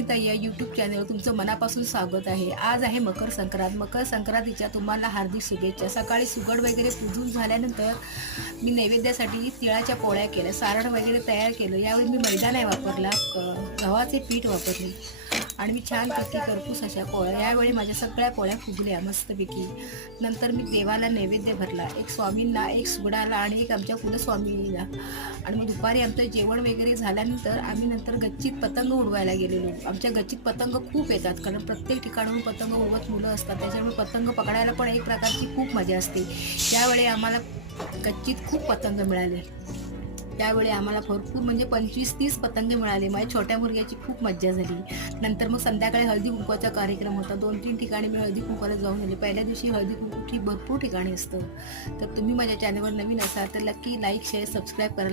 रोहिणीताई या यूट्यूब चॅनलवर तुमचं मनापासून स्वागत आहे। आज आहे मकर संक्रांत। मकर संक्रांतीच्या तुम्हाला हार्दिक शुभेच्छा। सकाळी सुगड वगैरे पूजून झाल्यानंतर मी नैवेद्यासाठी तिळाच्या पोळ्या केल्या, सारण वगैरे तयार केलं। यावेळी मी मैदा नाही वापरला, गव्हाचे पीठ वापरले आणि मी छानपैकी करपूस अशा पोळ्या, यावेळी माझ्या सगळ्या पोळ्या फुगल्या मस्तपैकी। नंतर मी देवाला नैवेद्य भरला, एक स्वामींना, एक सुगडाला आणि एक आमच्या कुलस्वामीला। आणि मग दुपारी आमचं जेवण वगैरे झाल्यानंतर आम्ही नंतर गच्चीत पतंग उडवायला गेलेलो। आमच्या गच्चीत पतंग खूप येतात, कारण प्रत्येक ठिकाणाहून पतंग उडवत मुलं असतात, त्याच्यामुळे पतंग पकडायला पण एक प्रकारची खूप मजा असते। त्यावेळी आम्हाला गच्चीत खूप पतंग मिळाले। त्यावेळी आम्हाला भरपूर म्हणजे 25-30 पतंग मिळाले। माझ्या छोट्या मुलग्याची खूप मज्जा झाली। नंतर मग संध्याकाळी हळदी कुंकवाचा कार्यक्रम होता। 2-3 ठिकाणी मी हळदी कुंकवाला जाऊन आले। पहिल्या दिवशी हळदी कुंकू भरपूर ठिकाणी असतं। तर तुम्ही माझ्या चॅनलवर नवीन असाल तर नक्की लाईक, शेअर, सबस्क्राईब करायला